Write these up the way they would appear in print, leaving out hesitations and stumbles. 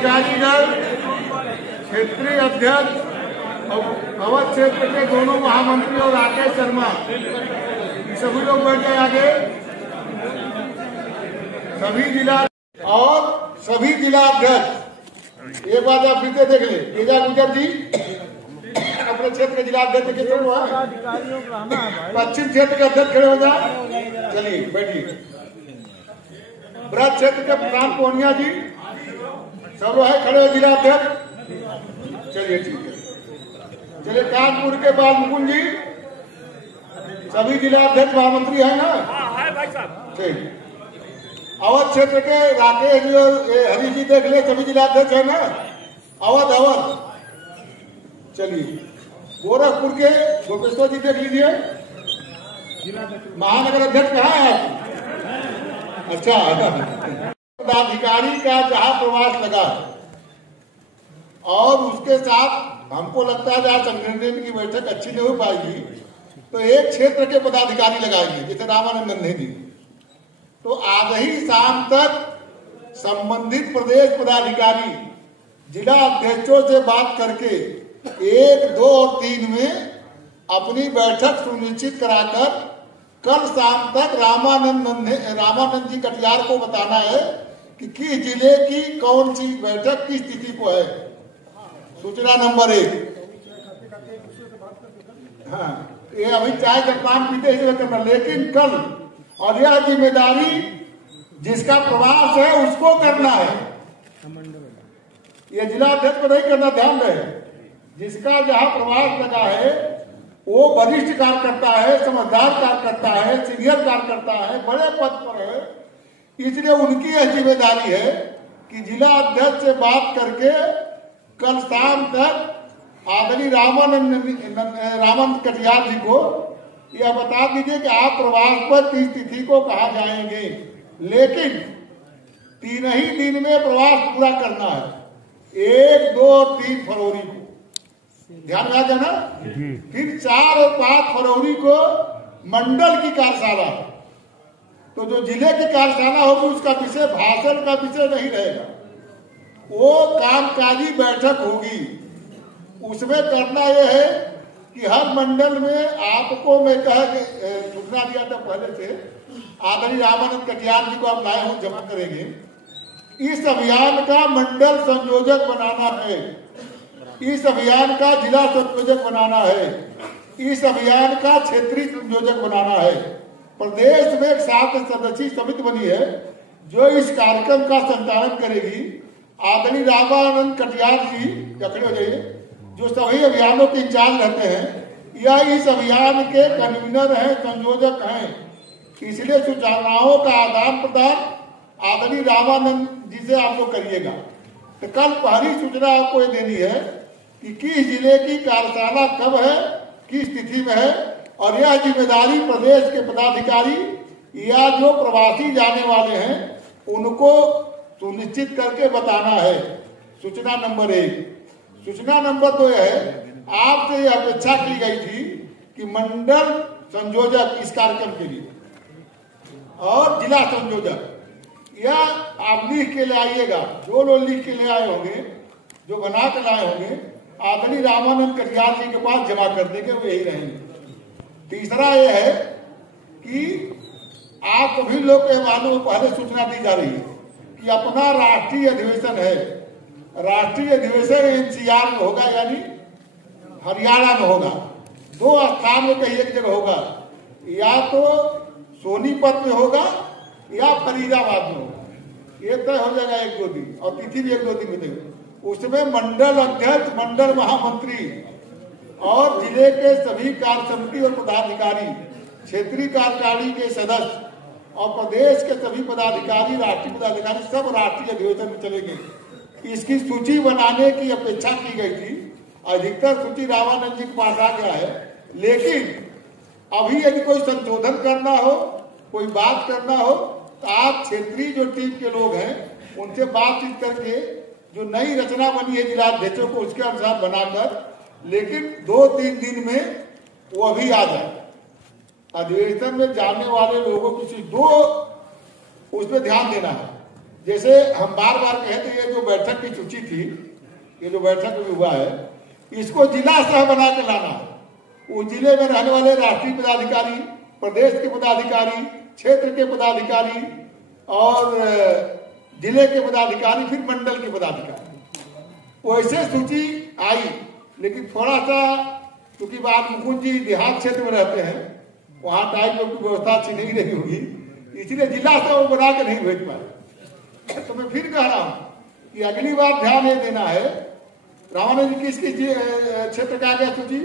पदाधिकारीगण, क्षेत्रीय अध्यक्ष और अवध क्षेत्र के दोनों महामंत्री और राकेश शर्मा सभी लोग बैठ गए आगे। सभी जिला और सभी जिला अध्यक्ष, एक बात आप फिर से देख ले, तेजा गुजर जी अपने क्षेत्र के जिला अध्यक्ष के पश्चिम क्षेत्र के अध्यक्ष खड़े हो जाए। चलिए बैठिए। ब्रज क्षेत्र के प्रधान पूर्णिया जी सब लोग है खड़े हो, जिला अध्यक्ष। चलिए ठीक है। चलिए कानपुर के बाद मुकुंद जी सभी जिला अध्यक्ष महामंत्री है ना? ठीक। अवध क्षेत्र के राकेश हरी जी देख ले, सभी जिला अध्यक्ष है ना? अवध। चलिए गोरखपुर के गोपेश्वर जी देख लीजिए, महानगर अध्यक्ष कहाँ है आप? अच्छा। पदाधिकारी का जहां प्रवास लगा और उसके साथ हमको लगता है जहां संगठन की बैठक अच्छी नहीं हो पाएगी तो एक क्षेत्र के पदाधिकारी लगाएंगे, जैसे रामानंद नंदे जी। तो आज ही शाम तक संबंधित प्रदेश पदाधिकारी जिला अध्यक्षों से बात करके 1, 2 और 3 में अपनी बैठक सुनिश्चित कराकर कल शाम तक रामानंद जी कटियार को बताना है कि किस जिले की कौन सी बैठक किस तिथि को है। सूचना नंबर 1। हाँ, ये अभी चाय का पान पीते हुए करना, लेकिन कल और यह जिम्मेदारी जिसका प्रवास है उसको करना है। ये जिला अध्यक्ष को नहीं करना, ध्यान रहे। जिसका जहां प्रवास लगा है वो वरिष्ठ कार्यकर्ता है, समझदार कार्यकर्ता है, सीनियर कार्यकर्ता है, बड़े पद पर है, इसलिए उनकी यह जिम्मेदारी है कि जिला अध्यक्ष से बात करके कल शाम तक आदरणीय रामानंद कटियार जी को यह बता दीजिए कि आप प्रवास पर किस तिथि को कहाँ जाएंगे। लेकिन 3 ही दिन में प्रवास पूरा करना है, 1, 2 और 3 फरवरी को। ध्यान में आ जाए ना। फिर 4 और 5 फरवरी को मंडल की कार्यशाला, तो जो जिले की कार्यशाला होगी उसका विषय भाषण का विषय नहीं रहेगा, वो कामकाजी बैठक होगी। उसमें करना यह है कि हर मंडल में आपको मैं कहा सूचना दिया था पहले से, आदरणीय रामानंद कटियार जी को आप लाए हो जमा करेंगे। इस अभियान का मंडल संयोजक बनाना है, इस अभियान का जिला संयोजक बनाना है, इस अभियान का क्षेत्रीय संयोजक बनाना है। प्रदेश में एक 7 सदस्यीय समिति बनी है जो इस कार्यक्रम का संचालन करेगी। आदरणीय रामानंद कटियार जी खड़े हो जाइए, जो सभी अभियानों के इंचार्ज रहते हैं या इस अभियान के कन्वीनर हैं, संयोजक हैं। इसलिए सूचनाओं का आदान प्रदान आदरणीय रामानंद जी से आप लोग करिएगा। तो कल पहली सूचना आपको ये देनी है कि किस जिले की कार्यशाला कब है, किस तिथि में है, और यह जिम्मेदारी प्रदेश के पदाधिकारी या जो प्रवासी जाने वाले हैं उनको सुनिश्चित करके बताना है। सूचना नंबर 1। सूचना नंबर 2 है, आपसे यह अपेक्षा की गई थी कि मंडल संयोजक इस कार्यक्रम के लिए और जिला संयोजक या आप लिख के ले आइएगा, जो लोग लिख के ले आए होंगे, जो बना के लाए होंगे, आदरणीय रामानंद कटियार जी के पास जमा कर देंगे, वो यही रहेंगे। तीसरा यह है कि आप सभी लोग के मालूम पहले सूचना दी जा रही है कि अपना राष्ट्रीय अधिवेशन है। राष्ट्रीय अधिवेशन NCR में होगा, यानी हरियाणा में होगा। 2 स्थान में कहीं एक जगह होगा, या तो सोनीपत में होगा या फरीदाबाद में होगा। ये तय हो जाएगा 1-2 दिन, और तिथि भी 1-2 दिन में देगा। उसमें मंडल अध्यक्ष, मंडल महामंत्री और जिले के सभी कार्य समिति और पदाधिकारी, क्षेत्रीय कार्यकारिणी के सदस्य और प्रदेश के सभी पदाधिकारी, राष्ट्रीय पदाधिकारी सब राष्ट्रीय अधिवेशन में चलेंगे। इसकी सूची बनाने की अपेक्षा की गई थी। अधिकतर सूची रामानंद जी के पास आ गया है, लेकिन अभी यदि कोई संशोधन करना हो, कोई बात करना हो, तो आप क्षेत्रीय जो टीम के लोग हैं उनसे बातचीत करके जो नई रचना बनी है जिला अध्यक्षों को उसके अनुसार बनाकर, लेकिन 2-3 दिन में वो अभी आ जाए। अधिवेशन में जाने वाले लोगों की 2 उसमें ध्यान देना है। जैसे हम बार बार कहते ये जो बैठक की सूची थी, ये जो बैठक में हुआ है, इसको जिला सह बना के लाना है। उस जिले में रहने वाले राष्ट्रीय पदाधिकारी, प्रदेश के पदाधिकारी, क्षेत्र के पदाधिकारी और जिले के पदाधिकारी, फिर मंडल के पदाधिकारी, वैसे सूची आई। लेकिन थोड़ा सा क्योंकि बात मुकुंद जी देहात क्षेत्र में रहते हैं, वहां टाइम की व्यवस्था अच्छी नहीं रही होगी, इसलिए जिला से वो बना के नहीं भेज पाए। तो मैं फिर कह रहा हूं कि अगली बार ध्यान ये देना है। रामानंद जी किस किस क्षेत्र का आ गया सूची?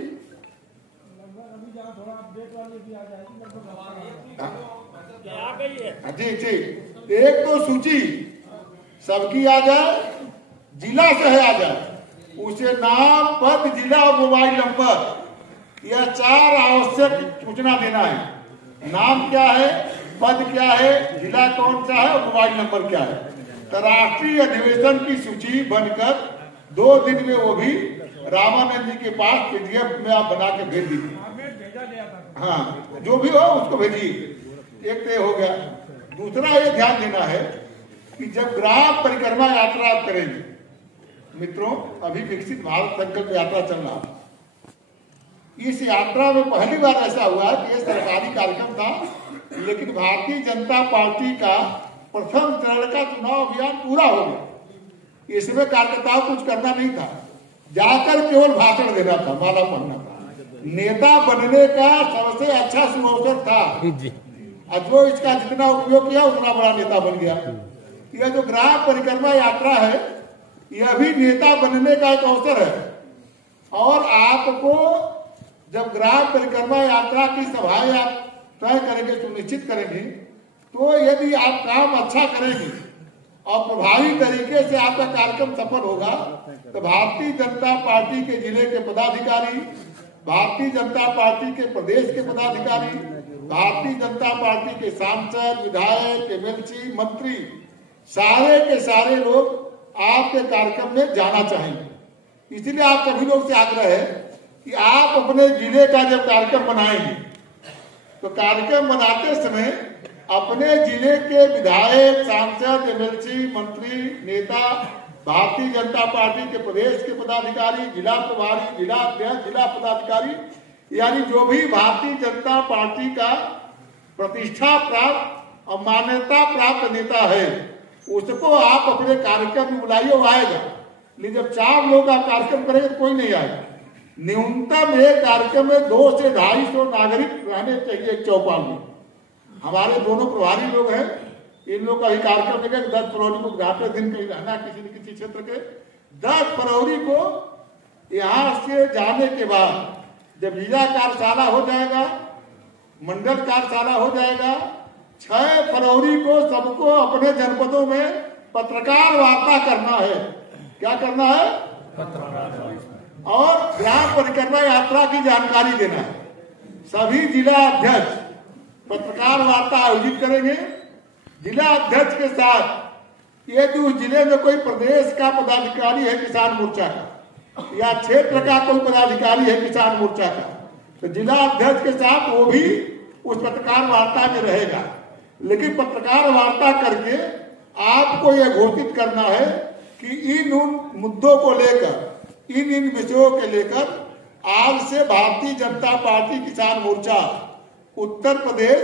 जी ठीक, एक तो सूची सबकी आ जाए, जिला से आ जाए, उसे नाम, पद, जिला और मोबाइल नंबर, यह 4 आवश्यक सूचना देना है। नाम क्या है, पद क्या है, जिला कौन सा है और मोबाइल नंबर क्या है। तो राष्ट्रीय अधिवेशन की सूची बनकर 2 दिन में वो भी रामानंद जी के पास PDF में आप बना के भेज दीजिए। हाँ, जो भी हो उसको भेजिए। एक तो हो गया। दूसरा ये ध्यान देना है कि जब ग्राम परिक्रमा यात्रा आप करेंगे, मित्रों, अभी विकसित भारत संकल्प यात्रा चल रहा है। इस यात्रा में पहली बार ऐसा हुआ कि यह सरकारी कार्यक्रम था, लेकिन भारतीय जनता पार्टी का प्रथम चरण का चुनाव अभियान पूरा हो गया। इसमें कार्यकर्ताओं कुछ करना नहीं था, जाकर केवल भाषण देना था, माला पढ़ना था। नेता बनने का सबसे अच्छा सुअवसर था, जो इसका जितना उपयोग किया उतना बड़ा नेता बन गया। यह जो ग्राम परिक्रमा यात्रा है, यह भी नेता बनने का एक अवसर है। और आपको जब ग्राम परिक्रमा यात्रा की सभाएं आप तय करेंगे, सुनिश्चित करेंगे, तो यदि आप काम अच्छा करेंगे और प्रभावी तरीके से आपका कार्यक्रम सफल होगा, तो भारतीय जनता पार्टी के जिले के पदाधिकारी, भारतीय जनता पार्टी के प्रदेश के पदाधिकारी, भारतीय जनता पार्टी के सांसद, विधायक, MLC, मंत्री, सारे के सारे लोग आपके कार्यक्रम में जाना चाहेंगे। इसलिए आप सभी लोग से आग्रह है कि आप अपने जिले का जब कार्यक्रम बनाएंगे, तो कार्यक्रम बनाते समय अपने जिले के विधायक, सांसद, MLC, मंत्री, नेता, भारतीय जनता पार्टी के प्रदेश के पदाधिकारी, जिला प्रभारी, जिला अध्यक्ष, जिला पदाधिकारी, यानी जो भी भारतीय जनता पार्टी का प्रतिष्ठा प्राप्त और मान्यता प्राप्त नेता है, उसको आप अपने कार्यक्रम में बुलाइए, वो आएगा। लेकिन जब 4 लोग आप कार्यक्रम करेंगे तो कोई नहीं आएगा। न्यूनतम एक कार्यक्रम में 200 से 250 नागरिक रहने चाहिए एक चौपाल में। हमारे दोनों प्रभारी लोग हैं, इन लोग का ही कार्यक्रम है कि 10 फरवरी को घाटे दिन कहीं रहना किसी न किसी क्षेत्र के। 10 फरवरी को यहाँ से जाने के बाद जब जिला कार्यशाला हो जाएगा, मंडल कार्यशाला हो जाएगा, 6 फरवरी को सबको अपने जनपदों में पत्रकार वार्ता करना है। क्या करना है? और ग्राम परिक्रमा यात्रा की जानकारी देना है। सभी जिला अध्यक्ष पत्रकार वार्ता आयोजित करेंगे। जिला अध्यक्ष के साथ ये जो जिले में कोई प्रदेश का पदाधिकारी है किसान मोर्चा का, या क्षेत्र का कोई पदाधिकारी है किसान मोर्चा का, तो जिला अध्यक्ष के साथ वो भी उस पत्रकार वार्ता में रहेगा। लेकिन पत्रकार वार्ता करके आपको यह घोषित करना है कि इन मुद्दों को लेकर, इन विषयों के लेकर आज से भारतीय जनता पार्टी किसान मोर्चा उत्तर प्रदेश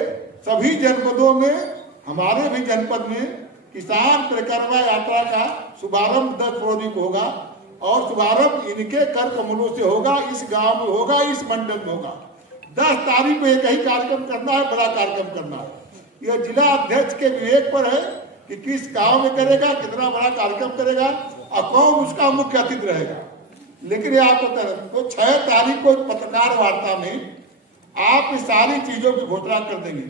सभी जनपदों में, हमारे भी जनपद में किसान परिक्रमा यात्रा का शुभारंभ 10 फरवरी को होगा। और शुभारंभ इनके कर कमलों से होगा, इस गांव में होगा, इस मंडल में होगा। 10 तारीख में एक ही कार्यक्रम करना है, बड़ा कार्यक्रम करना है। यह जिला अध्यक्ष के विवेक पर है कि किस गांव में करेगा, कितना बड़ा कार्यक्रम करेगा और कौन उसका मुख्य अतिथि रहेगा। लेकिन आपको तो 6 तारीख को पत्रकार वार्ता में आप इस सारी चीजों की घोषणा कर देंगे।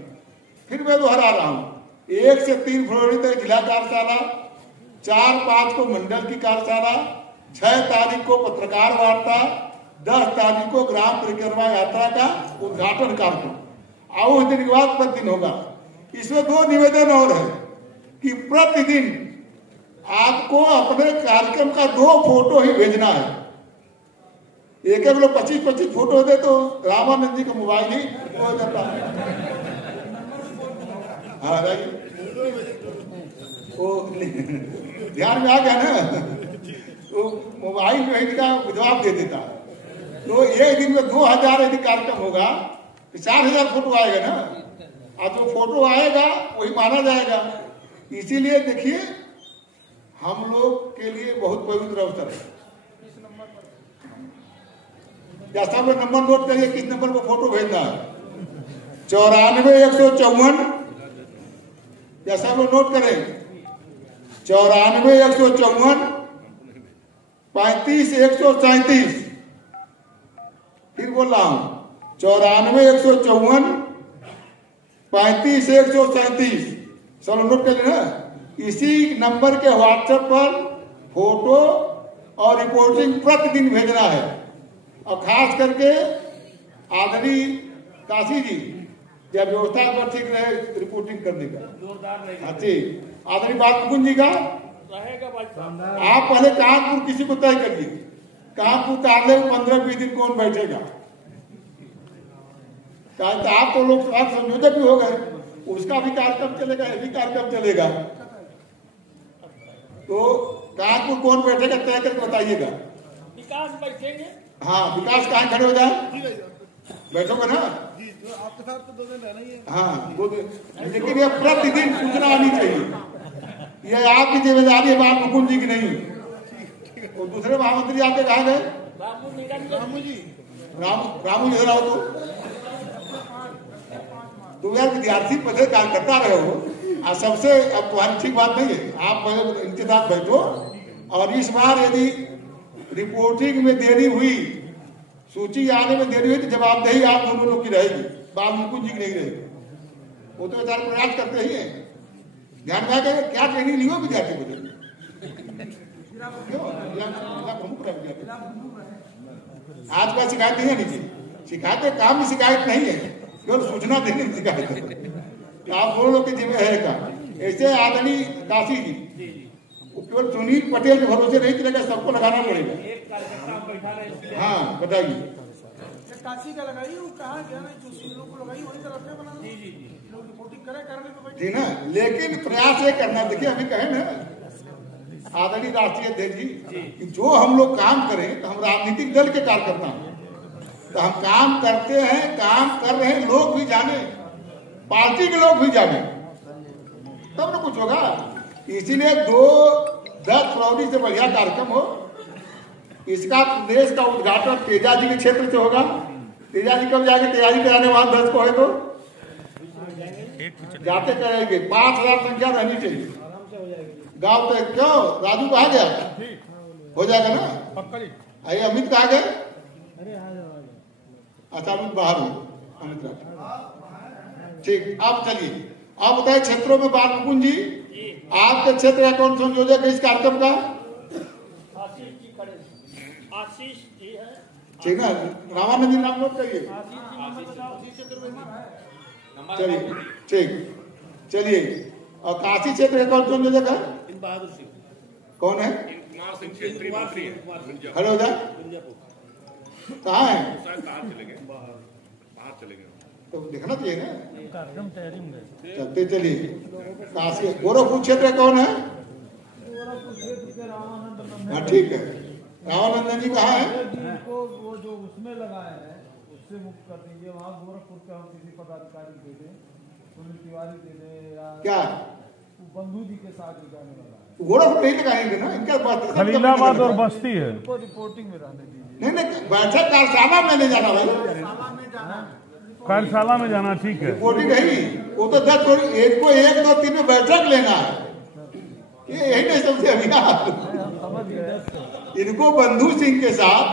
फिर मैं दोहरा रहा हूं, 1 से 3 फरवरी तक जिला कार्यशाला, 4-5 को मंडल की कार्यशाला, 6 तारीख को पत्रकार वार्ता, 10 तारीख को ग्राम परिक्रमा यात्रा का उद्घाटन कार्यक्रम। और उस दिन के बाद प्रतिदिन होगा। इसमें 2 निवेदन और है कि प्रतिदिन आपको अपने कार्यक्रम का 2 फोटो ही भेजना है। एक लोग 25-25 फोटो दे तो रामानंद जी का मोबाइल ही हो जाता है। वो ध्यान में आ गया ना, तो मोबाइल में इनका जवाब दे देता। तो एक दिन में 2000 यदि कार्यक्रम होगा तो 4000 फोटो आएगा ना, और जो फोटो आएगा वही माना जाएगा। इसीलिए देखिए हम लोग के लिए बहुत पवित्र अवसर है। या सब नंबर नोट करिए, किस नंबर पर फोटो भेजना है? 94-154। या सब लोग नोट करें, 94-154 35-137। फिर बोल रहा हूं 94-154 35-137। सब लोग नोट कर लेना। इसी नंबर के व्हाट्सएप पर फोटो और रिपोर्टिंग प्रतिदिन भेजना है। और खास करके आदरणीय काशी जी, जब व्यवस्था पर ठीक रहे रिपोर्टिंग करने का जोरदार ठीक। आदरणीय बालमुकुंद जी का आप पहले कानपुर किसी को तय करिए, कानपुर कार्यालय में 15-20 दिन कौन बैठेगा। तो आप तो लोग संयोजक भी हो गए, उसका भी कार्यक्रम चलेगा, ये भी कार्यक्रम चलेगा। तो कानपुर कौन बैठेगा तय करके बताइएगा। विकास बैठेंगे। हाँ, विकास कहाँ खड़े हो जाए, बैठोगे ना? आपके साथ तो 2 दिन रहना ही है। हाँ 2 दिन, लेकिन ये प्रतिदिन सूचना आनी चाहिए। ये आपकी जिम्मेदारी है, बाल मुकुंद जी की नहीं। और दूसरे महामंत्री आपके कहा गए? रामू जी रहो तो यार विद्यार्थी पद कार्य करता रहे हो। और सबसे अब तुम्हारी ठीक बात नहीं है, आप पहले इनके साथ बैठो। और इस बार यदि रिपोर्टिंग में देरी हुई, सूची आने में देरी हुई, तो जवाबदेही आप दोनों लोग की रहेगी, बाल मुकुंद जी की नहीं रहेगी। वो तो बेचारे प्रयास करते ही है। ध्यान में आकर क्या ट्रेनिंग ली हो विद्यार्थी को? आज का शिकायत नहीं है नीचे, शिकायत काम में शिकायत नहीं है, केवल सूचना देने में शिकायत है। तो आप दोनों लोग की जिम्मेदारी है का। ऐसे आदरणीय काशी जी केवल सुनील पटेल के भरोसे नहीं चलेगा, सबको लगाना पड़ेगा। हाँ बताइए। काशी का लगाइए, वो कहाँ गया ना, जो सीनियरों को लगाइए वही तरफ से बना। लोग रिपोर्टिंग करे करने को जी ना, लेकिन प्रयास ये करना। देखिए अभी कहे ना आदरणीय राष्ट्रीय अध्यक्ष जी कि जो हम लोग काम करें, तो हम राजनीतिक दल के कार्यकर्ता हैं, तो हम काम करते हैं, काम कर रहे हैं, लोग भी जाने, पार्टी के लोग भी जाने, तब न कुछ होगा। इसीलिए 10 फरवरी से बढ़िया कार्यक्रम हो। इसका प्रदेश का उद्घाटन तेजा जी के क्षेत्र से होगा। तेजा जी कब जाके तैयारी कराने, वहां 10 को है तो जाते करेंगे। 5000 संख्या रहनी चाहिए गांव पे। क्यों राजू कहा गया? हो जाएगा ना? आइए अमित कहा गए? अच्छा अमित बाहर हो, अमित ठीक। आप चलिए, आप बताइए क्षेत्रों में बाल मुकुंद जी आपके क्षेत्र का कौन संयोजक है इस कार्यक्रम का? आशीष जी है। ठीक है, रामानंद जी नाम नोट करिए। चलिए ठीक, चलिए। और काशी क्षेत्र का कौन संयोजक है? बहादुर सिंह। कौन है? हेलो जा कहाँ है? तो देखना चाहिए ना, कार्यक्रम तैयारी में चलते चलिए। काशी गोरखपुर क्षेत्र कौन है? हाँ ठीक है, रामानंदन जी कहाँ है? वो जो उसमें लगा है उससे मुक्त कर दीजिए। वहाँ गोरखपुर के हम किसी पदाधिकारी दे दें, सुनील तिवारी दे दें, या क्या बंधु जी के साथ जाने वाला है। गोरखपुर नहीं लगाएंगे ना, इनका बात खलीलाबाद और बस्ती है। उनको रिपोर्टिंग में रहने दीजिए। नहीं बैठक कार्यशाला में नहीं जाना भाई, कार्यशाला में जाना ठीक है। रिपोर्टिंग नहीं, वो तो 10 एक को 1, 2, 3 में बैठक लेना है। ये यही नहीं समझे अभी। इनको बंधु सिंह के साथ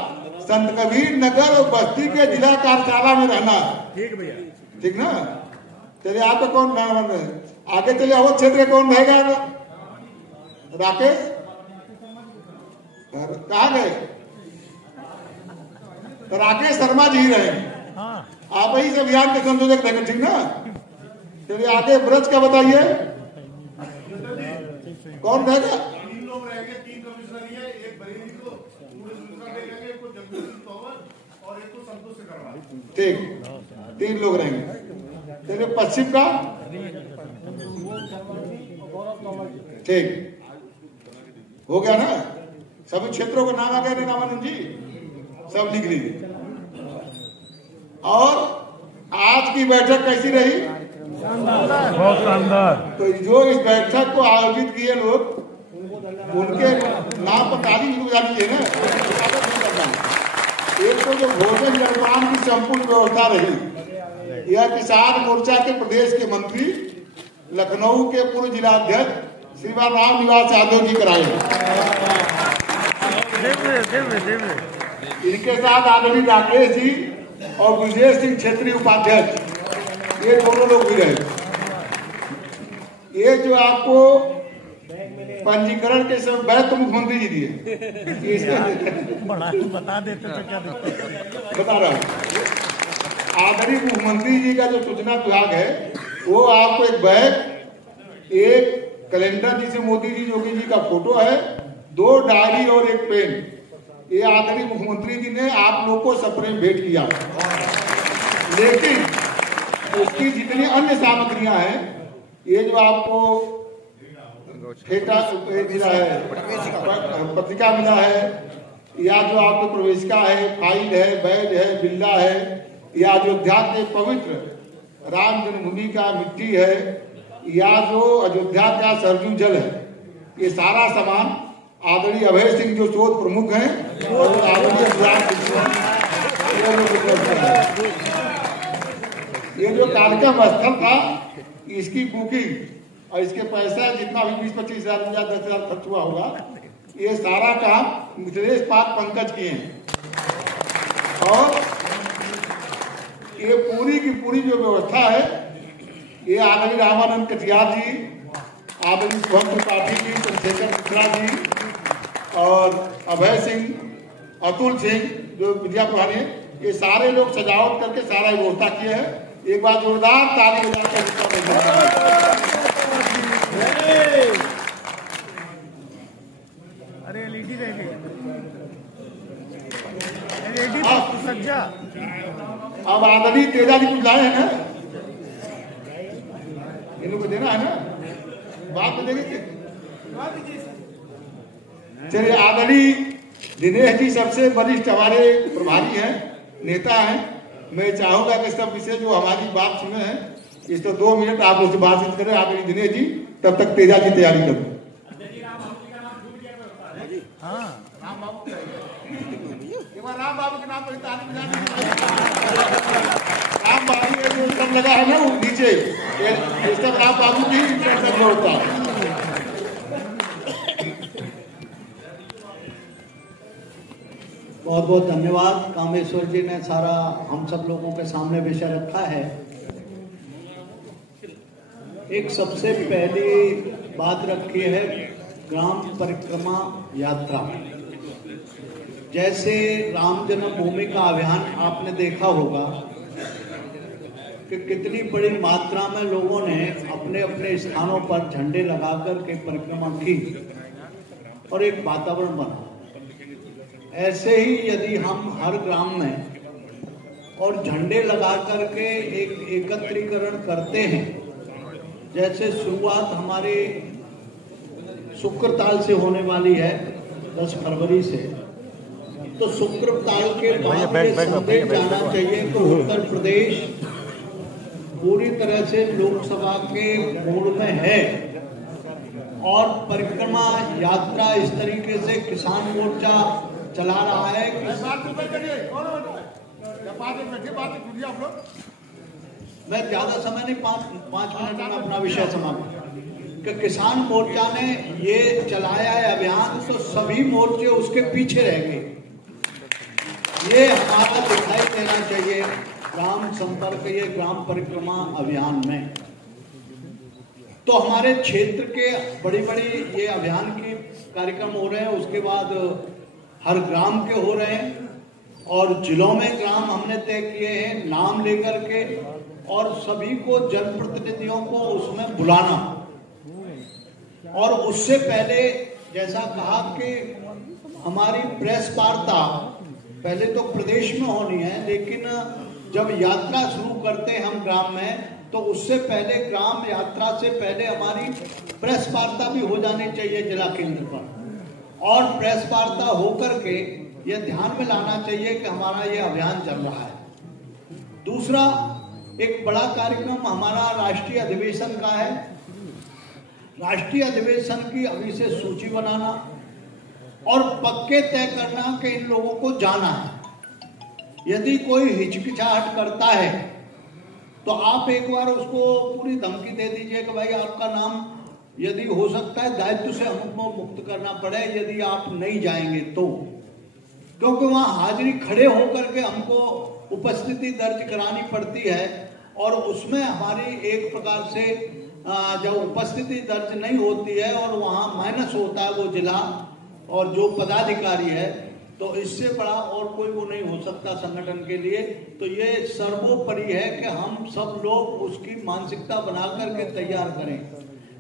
संत कबीर नगर और बस्ती के जिला कार्यशाला में रहना है। ठीक भैया, ठीक ना? चलिए आपका कौन नाम है? आगे चलिए। और क्षेत्र कौन रहेगा? राकेश कहाँ गए? तो राकेश शर्मा जी ही रहेंगे। आप ही से अभियान के संयोजक रहेंगे, ठीक ना? चलिए आगे ब्रज का बताइए, कौन रहेगा? 3 लोग रहेंगे, 3 कमिश्नर ही है, एक बरेली को देखेंगे, एक को जगदीश तोमर और एक को संतोष अग्रवाल। ठीक, 3 लोग रहेंगे। चलिए पश्चिम का ठीक हो गया ना? सभी क्षेत्रों का नाम आ गया रामानंद जी, सब लिख लीजिए। और आज की बैठक कैसी रही? बहुत शानदार। तो जो इस बैठक को आयोजित किए लोग, उनके नाम पर तारीफ हो जाती है ना। एक तो जो भोजन जलपान की संपूर्ण व्यवस्था रही, यह किसान मोर्चा के प्रदेश के मंत्री लखनऊ के पूर्व जिलाध्यक्ष श्रीमान राम निवास यादव जी कराए। इनके साथ आदरणीय राकेश जी और ब्रजेश सिंह क्षेत्रीय उपाध्यक्ष, ये दोनों लोग भी रहे। ये जो आपको पंजीकरण के समय बैठ तो मुख्यमंत्री जी दिए, बता देते तो क्या बता रहा हूँ। आदरणीय मुख्यमंत्री जी का जो सूचना विभाग है, वो आपको एक बैग, एक कैलेंडर जिसे मोदी जी योगी जी का फोटो है, 2 डायरी और एक पेन, ये आदरणीय मुख्यमंत्री जी ने आप लोग को सप्रेम भेंट किया। लेकिन उसकी जितनी अन्य सामग्रियां हैं, ये जो आपको ठेका मिला है, पत्रिका मिला है, या जो आपको प्रवेशिका है, फाइल है, बैज है, बिल्ला है, या अयोध्या के पवित्र राम जन्मभूमि का मिट्टी है, या जो अयोध्या का सरजू जल है, ये सारा सामान आदरणीय अभय सिंह जो शोध प्रमुख हैं और आदरणीय ये जो कार्यक्रम स्थल था, इसकी बुकिंग और इसके पैसा जितना भी 20-25 हजार या 10 हजार खर्च हुआ होगा, ये सारा काम मिथिलेश पाल पंकज किए हैं। और ये पूरी की पूरी जो व्यवस्था है, ये आदरणीय रामानंद कटियार जी, आदरणीय शुभम त्रिपाठी जी, चंद्रशेखर मिश्रा जी और अभय सिंह, अतुल सिंह जो विद्या प्रभारी, ये सारे लोग सजावट करके सारा व्यवस्था किए हैं। एक बार जोरदार ताली बजाकर अरे एलईडी रह गई, एलईडी सज्जा। अब आदरणीय तेजा जी कुछ लाए हैं ना, इन लोग को देना है ना, बात में देंगे। चलिए, आदरणीय दिनेश जी सबसे वरिष्ठ हमारे प्रभारी हैं, नेता हैं। मैं चाहूंगा कि सब विषय जो हमारी बात सुने हैं, इस तो 2 मिनट आप लोग से बातचीत करें। आदरणीय दिनेश जी, तब तक तेजा की तैयारी करो। राम बाबू के नाम पर राम बाबू जो सब लगा है ना, वो नीचे सब राम बाबू की होता है। बहुत बहुत धन्यवाद। कामेश्वर जी ने सारा हम सब लोगों के सामने विषय रखा है। एक सबसे पहली बात रखी है ग्राम परिक्रमा यात्रा। जैसे राम जन्मभूमि का अभियान आपने देखा होगा कि कितनी बड़ी मात्रा में लोगों ने अपने अपने स्थानों पर झंडे लगाकर के परिक्रमा की और एक वातावरण बना। ऐसे ही यदि हम हर ग्राम में और झंडे लगा करके एक एकत्रीकरण करते हैं, जैसे शुरुआत हमारे शुक्रताल से होने वाली है 10 फरवरी से, तो शुक्रताल के बाद ये संदेश जाना चाहिए कि उत्तर प्रदेश पूरी तरह से लोकसभा के मोड में है और परिक्रमा यात्रा इस तरीके से किसान मोर्चा चला रहा है कि मैं ज्यादा समय नहीं, 5 मिनट में अपना विषय समाप्त कि किसान मोर्चा ने ये चलाया है अभियान, तो सभी मोर्चे उसके पीछे रह गए। ये हमारा दिखाई देना चाहिए ग्राम संपर्क, ये ग्राम परिक्रमा अभियान में। तो हमारे क्षेत्र के बड़ी बड़ी ये अभियान के कार्यक्रम हो रहे हैं, उसके बाद हर ग्राम के हो रहे हैं और जिलों में ग्राम हमने तय किए हैं नाम लेकर के, और सभी को जनप्रतिनिधियों को उसमें बुलाना। और उससे पहले जैसा कहा कि हमारी प्रेस वार्ता पहले तो प्रदेश में होनी है, लेकिन जब यात्रा शुरू करते हैं हम ग्राम में, तो उससे पहले ग्राम यात्रा से पहले हमारी प्रेस वार्ता भी हो जानी चाहिए जिला केंद्र पर। और प्रेस वार्ता होकर के यह ध्यान में लाना चाहिए कि हमारा ये अभियान चल रहा है। दूसरा, एक बड़ा कार्यक्रम हमारा राष्ट्रीय अधिवेशन का है। राष्ट्रीय अधिवेशन की अभी से सूची बनाना और पक्के तय करना कि इन लोगों को जाना है। यदि कोई हिचकिचाहट करता है तो आप एक बार उसको पूरी धमकी दे दीजिए कि भाई आपका नाम यदि हो सकता है दायित्व से हमको मुक्त करना पड़े यदि आप नहीं जाएंगे तो, क्योंकि वहां हाजिरी खड़े होकर के हमको उपस्थिति दर्ज करानी पड़ती है और उसमें हमारी एक प्रकार से जब उपस्थिति दर्ज नहीं होती है और वहां माइनस होता है वो जिला और जो पदाधिकारी है, तो इससे बड़ा और कोई वो नहीं हो सकता संगठन के लिए। तो ये सर्वोपरि है कि हम सब लोग उसकी मानसिकता बना करके तैयार करें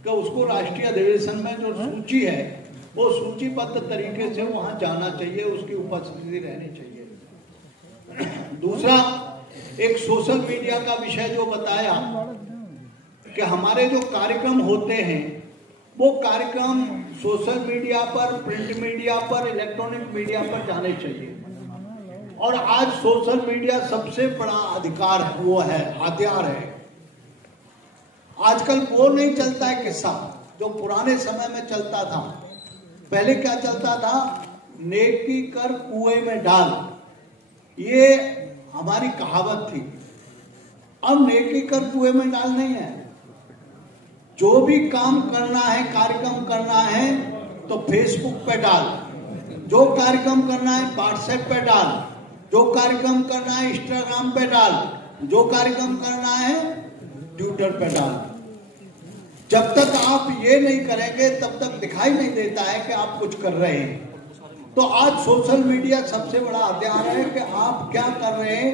कि उसको राष्ट्रीय अधिवेशन में जो सूची है वो सूचीबद्ध तरीके से वहां जाना चाहिए, उसकी उपस्थिति रहनी चाहिए। दूसरा, एक सोशल मीडिया का विषय जो बताया कि हमारे जो कार्यक्रम होते हैं वो कार्यक्रम सोशल मीडिया पर, प्रिंट मीडिया पर, इलेक्ट्रॉनिक मीडिया पर जाने चाहिए। और आज सोशल मीडिया सबसे बड़ा अधिकार है, वो है हथियार है। आजकल वो नहीं चलता है किस्सा जो पुराने समय में चलता था। पहले क्या चलता था? नेकी कर कुएं में डाल, ये हमारी कहावत थी। अब नेकी कर कुएं में डाल नहीं है। जो भी काम करना है, कार्यक्रम करना है तो फेसबुक पे डाल, जो कार्यक्रम करना है व्हाट्सएप पे डाल, जो कार्यक्रम करना है इंस्टाग्राम पे डाल, जो कार्यक्रम करना है ट्विटर पे डाल। जब तक आप ये नहीं करेंगे तब तक दिखाई नहीं देता है कि आप कुछ कर रहे हैं। तो आज सोशल मीडिया सबसे बड़ा हथियार है कि आप क्या कर रहे हैं,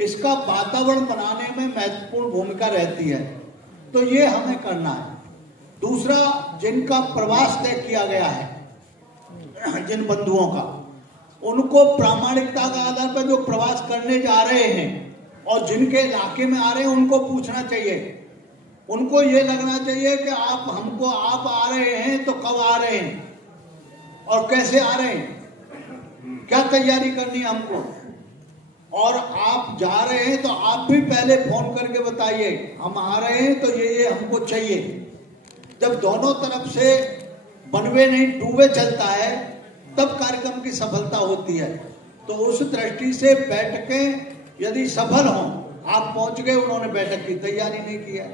इसका वातावरण बनाने में महत्वपूर्ण भूमिका रहती है। तो ये हमें करना है। दूसरा, जिनका प्रवास तय किया गया है, जिन बंधुओं का, उनको प्रामाणिकता के आधार पर जो प्रवास करने जा रहे हैं और जिनके इलाके में आ रहे हैं उनको पूछना चाहिए। उनको ये लगना चाहिए कि आप आ रहे हैं तो कब आ रहे हैं और कैसे आ रहे हैं, क्या तैयारी करनी है हमको, और आप जा रहे हैं तो आप भी पहले फोन करके बताइए हम आ रहे हैं तो ये हमको चाहिए। जब दोनों तरफ से बनवे नहीं डूबे चलता है तब कार्यक्रम की सफलता होती है। तो उस दृष्टि से बैठकें यदि सफल हों, आप पहुंच गए, उन्होंने बैठक की तैयारी नहीं किया,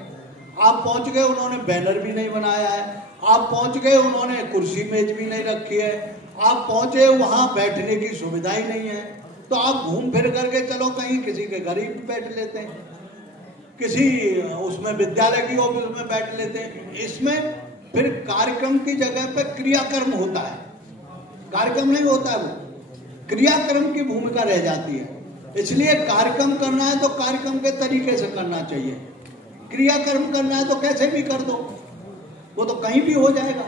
आप पहुंच गए, उन्होंने बैनर भी नहीं बनाया है, आप पहुंच गए, उन्होंने कुर्सी मेज भी नहीं रखी है, आप पहुंचे वहां बैठने की सुविधा ही नहीं है, तो आप घूम फिर करके चलो कहीं किसी के घर ही बैठ लेते हैं, किसी उसमें विद्यालय की ऑफिस में बैठ लेते हैं। इसमें फिर कार्यक्रम की जगह पे क्रियाक्रम होता है, कार्यक्रम नहीं होता है, वो क्रियाक्रम की भूमिका रह जाती है। इसलिए कार्यक्रम करना है तो कार्यक्रम के तरीके से करना चाहिए, क्रियाक्रम करना है तो कैसे भी कर दो, वो तो कहीं भी हो जाएगा।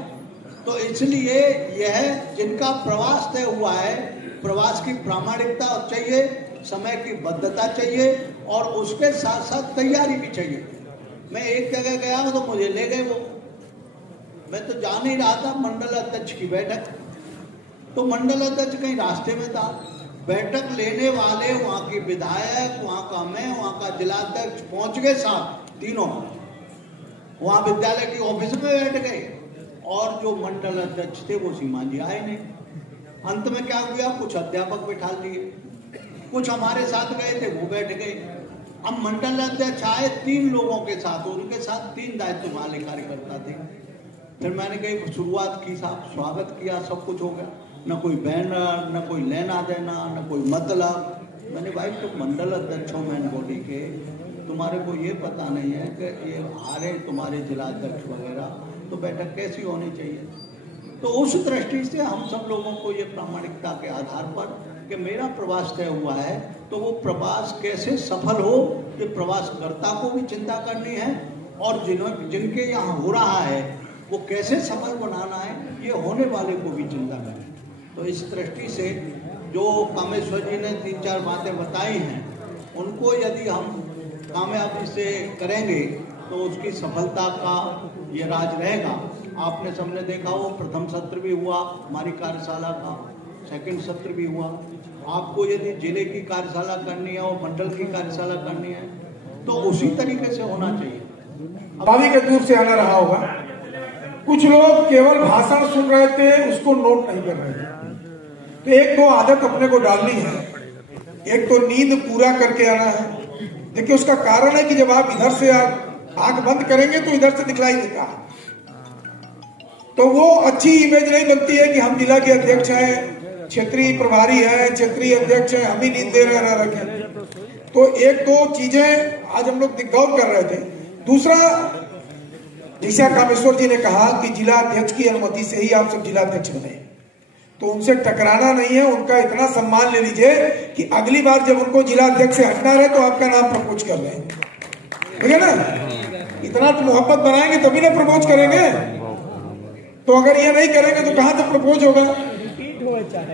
तो इसलिए यह जिनका प्रवास तय हुआ है, प्रवास की प्रामाणिकता चाहिए, समय की बद्धता चाहिए और उसके साथ साथ तैयारी भी चाहिए। मैं एक जगह गया तो मुझे ले गए वो, मैं तो जा नहीं रहा था, मंडल अध्यक्ष की बैठक, तो मंडल अध्यक्ष कहीं रास्ते में था। बैठक लेने वाले वहां के विधायक, वहां का मैं, वहां का जिलाध्यक्ष पहुंच गए साहब, तीनों वहां विद्यालय की ऑफिस में बैठ गए और जो मंडल अध्यक्ष थे वो सीमा जी आए नहीं। अंत में क्या हुआ, कुछ अध्यापक बिठा दिए, कुछ हमारे साथ गए थे वो बैठ गए। अब मंडल अध्यक्ष आए 3 लोगों के साथ, उनके साथ 3 दायित्व वाले कार्यकर्ता थे। फिर मैंने कही शुरुआत की साहब, स्वागत किया, सब कुछ हो गया, न कोई बैनर, न कोई लेना देना, न कोई मतलब। मैंने भाई तुम मंडल अध्यक्ष हो मेन बॉडी के, तुम्हारे को ये पता नहीं है कि ये आ रहे तुम्हारे जिलाध्यक्ष वगैरह, तो बैठक कैसी होनी चाहिए। तो उस दृष्टि से हम सब लोगों को ये प्रामाणिकता के आधार पर कि मेरा प्रवास तय हुआ है तो वो प्रवास कैसे सफल हो, ये प्रवासकर्ता को भी चिंता करनी है और जिनके यहाँ हो रहा है वो कैसे सफल बनाना है, ये होने वाले को भी चिंता करनी है। तो इस दृष्टि से जो कामेश्वर जी ने 3-4 बातें बताई हैं उनको यदि हम कामयाबी से करेंगे तो उसकी सफलता का ये राज रहेगा। आपने सबने देखा वो प्रथम सत्र भी हुआ हमारी कार्यशाला का, सेकंड सत्र भी हुआ। आपको यदि जिले की कार्यशाला करनी है और मंडल की कार्यशाला करनी है तो उसी तरीके से होना चाहिए। अभावी के दूर से आना रहा होगा, कुछ लोग केवल भाषण सुन रहे थे, उसको नोट नहीं कर रहे थे। तो एक दो आदत अपने को डालनी है। एक तो नींद पूरा करके आना है। देखिए उसका कारण है कि जब आप इधर से आप आंख बंद करेंगे तो इधर से दिखलाई देगा, तो वो अच्छी इमेज नहीं बनती है कि हम जिला के अध्यक्ष हैं, क्षेत्रीय प्रभारी है, क्षेत्रीय अध्यक्ष है, हम ही नींद दे रहे रखें। तो एक दो चीजें आज हम लोग गौर कर रहे थे। दूसरा, ईशा कामेश्वर जी ने कहा कि जिला अध्यक्ष की अनुमति से ही आप सब जिला अध्यक्ष बने, तो उनसे टकराना नहीं है, उनका इतना सम्मान ले लीजिए कि अगली बार जब उनको जिला अध्यक्ष से हटना रहे तो आपका नाम प्रपोज कर रहे हैं, ठीक है ना। इतना तो मोहब्बत बनाएंगे तभी ना प्रपोज करेंगे, तो अगर ये नहीं करेंगे तो कहां से प्रपोज होगा।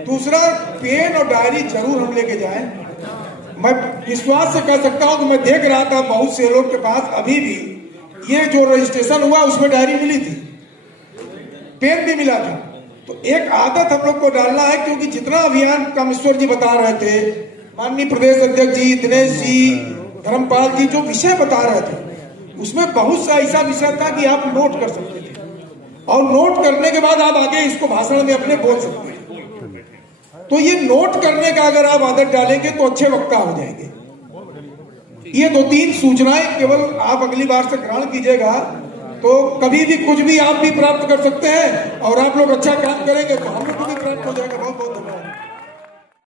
दूसरा, पेन और डायरी जरूर हम लेके जाएं। मैं विश्वास से कह सकता हूं कि मैं देख रहा था बहुत से लोग के पास अभी भी ये जो रजिस्ट्रेशन हुआ उसमें डायरी मिली थी, पेन भी मिला था। तो एक आदत हम लोग को डालना है, क्योंकि जितना अभियान कामेश्वर जी बता रहे थे, माननीय प्रदेश अध्यक्ष जी, दिनेश जी, धर्मपाल जी जो विषय बता रहे थे उसमें बहुत सा ऐसा विषय था कि आप नोट कर सकते थे, और नोट करने के बाद आप आगे इसको भाषण में अपने बोल सकते हैं। तो ये नोट करने का अगर आप आदत डालेंगे तो अच्छे वक्ता हो जाएंगे। ये 2-3 सूचनाएं केवल आप अगली बार से ग्रहण कीजिएगा, तो कभी भी कुछ भी आप भी प्राप्त कर सकते हैं, और आप लोग अच्छा काम करेंगे तो हम लोग को भी प्राप्त हो जाएगा। बहुत बहुत धन्यवाद।